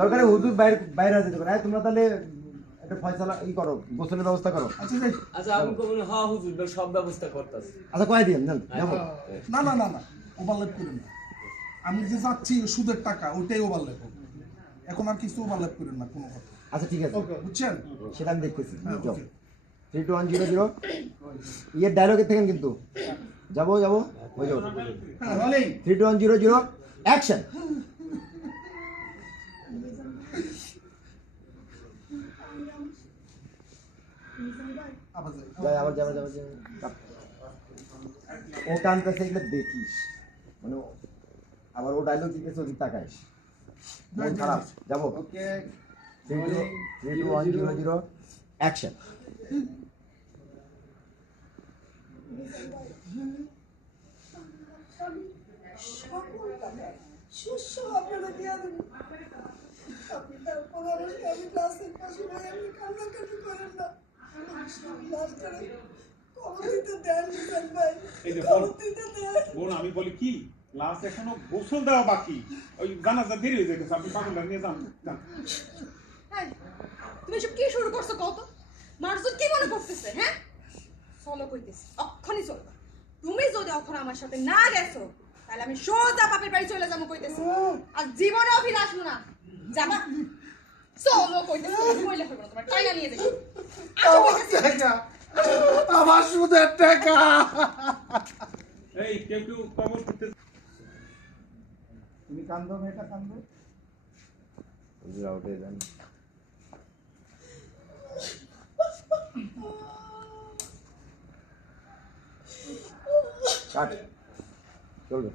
দরকারে হুজুর বাইরে বাইরে আছে দোকানে এই তোমরা তাহলে একটা ফয়সালা ই করো গোসলের ব্যবস্থা করো। আচ্ছা আচ্ছা আমি কমনে হা হুজুর সব ব্যবস্থা করতেছি। আচ্ছা কয় দিন? যাব না না না না ওভারল্যাপ করেন না। আমি যে যাচ্ছি সুদের টাকা ওইটাই ওভারল্যাপ হবে। এখন আর কিছু ওভারল্যাপ করেন না কোনো কথা। আচ্ছা ঠিক আছে। বুঝছেন? সেটা আমি দেখতেছি হ্যাঁ। Three two one zero zero ইয়ের ডায়লগে থাকেন কিন্তু। যাব যাব। হয়ে যাব। হ্যাঁ three two one zero zero action যাই আবার যাবে যাবে যাবে ও কানতেছে এগুলো দেখিস। মানে ও- আবার ও ডায়লগ দিতেছে ওদিক তাকাইস। মন খারাপ। যাব? Okay three two one zero zero action শস্য আপনারা দিয়ে দেবেন আপনি তারপর আমি ক্লাসের পাশে এই যে বোন আমি বলি কি? লাস্ট এখনও গোসল দেওয়া বাকি। ওই জানাজা দেরি হয়ে যেতেছে আপনি পাগলটা নিয়ে যান তুমি এসব কি শুরু করছ কত মানুষজন কি মনে করতেছে হ্যাঁ? চলো কইতেছি অক্ষণই চলবা তুমি যদি অক্ষণ আমার সাথে না গেছো তাহলে আমি সোজা বাপের বাড়ি চলে যাব কইতেছি। আর জীবনেও ফিরে আসব না। যাবা? চলো কইতেছি কইলে হইব না তোমার টাইনা নিয়ে যাই আসো কইতেছি। আমার সুদের টাকা। এই কেউ কেউ কবর করতে তুমি কান্দো মেয়েটা কান্দো। আউটে যান। কাট। চলবে।